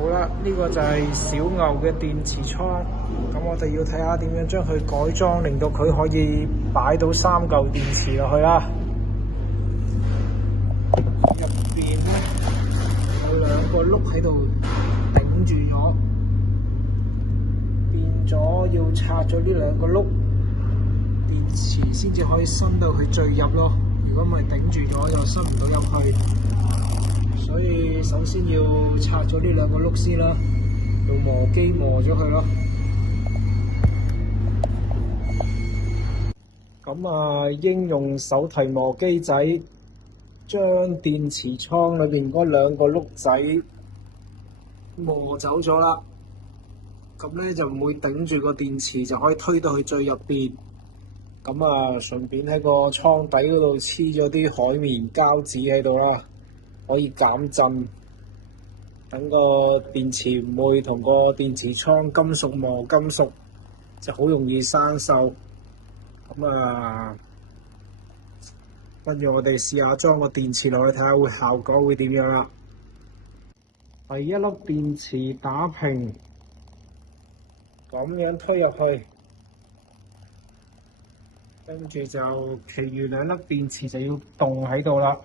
好啦，呢個就係小牛嘅電池倉，咁我哋要睇下點樣將佢改裝，令到佢可以擺到3嚿電池落去啦。入邊咧有2個轆喺度頂住咗，變咗要拆咗呢2個轆，電池先至可以伸到去最入咯。如果唔係頂住咗，又伸唔到入去。所以首先要拆咗呢2個轆先啦，用磨機磨咗佢咯。咁應用手提磨機仔將電池倉裏邊嗰2個轆仔磨走咗啦。咁咧就唔會頂住個電池，就可以推到去最入邊。順便喺個倉底嗰度黐咗啲海綿膠紙喺度啦。可以減震，等個電池唔會同個電池倉金屬磨金屬，就好容易生鏽。不如我哋試下裝個電池落去，睇下效果會點樣啦。第一粒電池打平，咁樣推入去，跟住就其餘2粒電池就要凍喺度啦。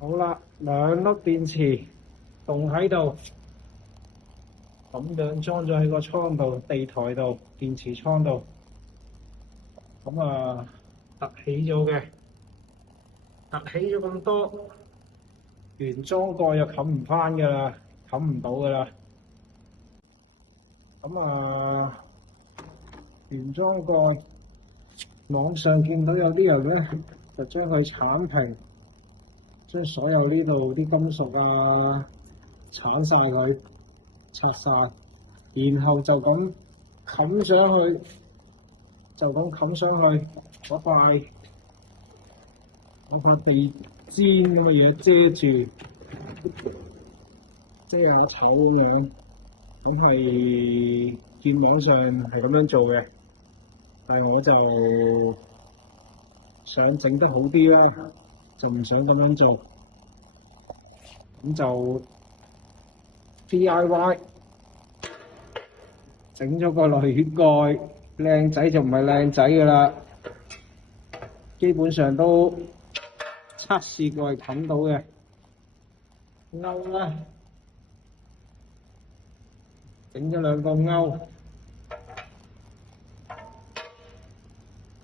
好啦，2粒電池凍喺度，咁樣裝咗喺個倉度、地台度、電池倉度，凸起咗嘅，凸起咗咁多，原裝蓋又冚唔返㗎啦，冚唔到㗎啦。原裝蓋，網上見到有啲人咧就將佢剷平。將所有呢度啲金屬剷晒佢，拆晒，然後就咁冚上去，嗰塊地氈咁嘅嘢遮住，遮下頭咁樣。咁係見網上係咁樣做嘅，但係我就想整得好啲啦。就唔想咁樣做，咁就 DIY 整咗個濾血蓋，靚仔就唔係靚仔㗎啦，基本上都測試過係冚到嘅。勾啦，整咗2個勾，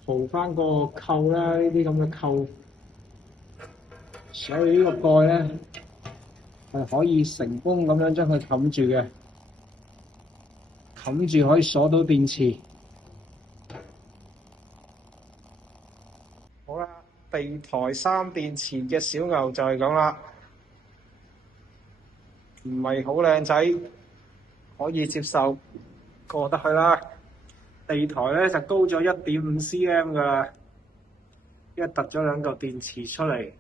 塗翻個扣啦，呢啲咁嘅扣。所以呢個蓋咧係可以成功咁樣將佢冚住嘅，冚住可以鎖到電池。好啦，地台3電池嘅小牛就係咁啦，唔係好靚仔，可以接受，過得去啦。地台咧就高咗1.5 cm 㗎啦，因為突咗2嚿電池出嚟。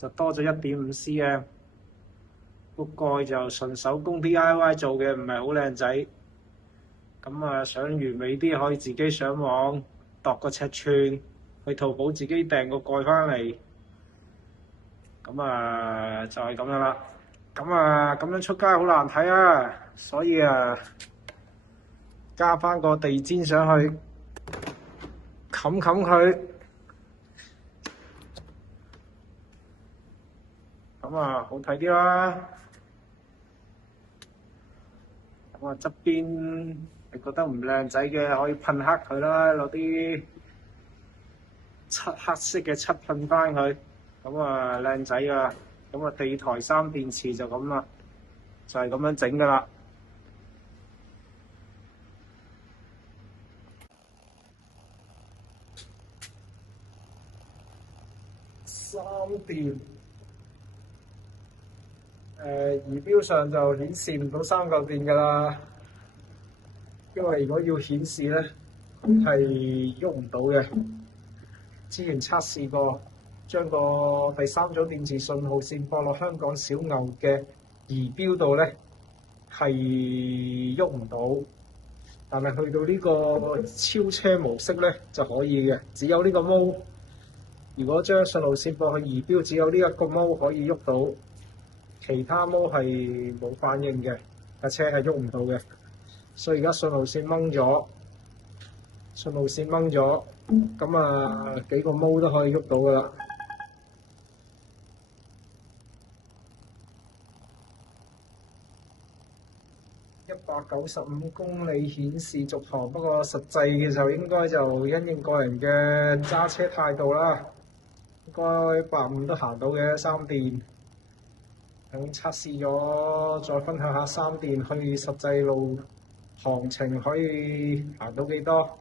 就多咗1.5 cm，個蓋就純手工 DIY 做嘅，唔係好靚仔。想完美啲，可以自己上網度個尺寸，去淘寶自己訂個蓋翻嚟。咁啊，就係咁樣啦。咁啊，咁樣出街好難睇啊，所以啊，加翻個地氈上去，冚冚佢。咁啊，好睇啲啦。咁啊，側邊你覺得唔靚仔嘅，可以噴黑佢啦，攞啲黑色嘅漆噴翻佢。咁啊，靚仔啊！咁啊，地台三電池就咁啦，就係咁樣整噶啦。三電，儀表上就顯示唔到三嚿電噶啦，因為如果要顯示咧係喐唔到嘅。之前測試過，將個第三組電池信號線放落香港小牛嘅儀表度咧，係喐唔到。但係去到呢個超車模式咧就可以嘅，只有呢個毛。如果將信號線放去儀表，只有呢一個毛可以喐到，其他毛係冇反應嘅，架車係喐唔到嘅。所以而家信號線掹咗，咁啊幾個毛都可以喐到噶啦。195公里顯示續航，不過實際嘅就應該就因應個人嘅揸車態度啦。應該150都行到嘅三電。等測試咗，再分享下三電去實際路行程可以行到幾多。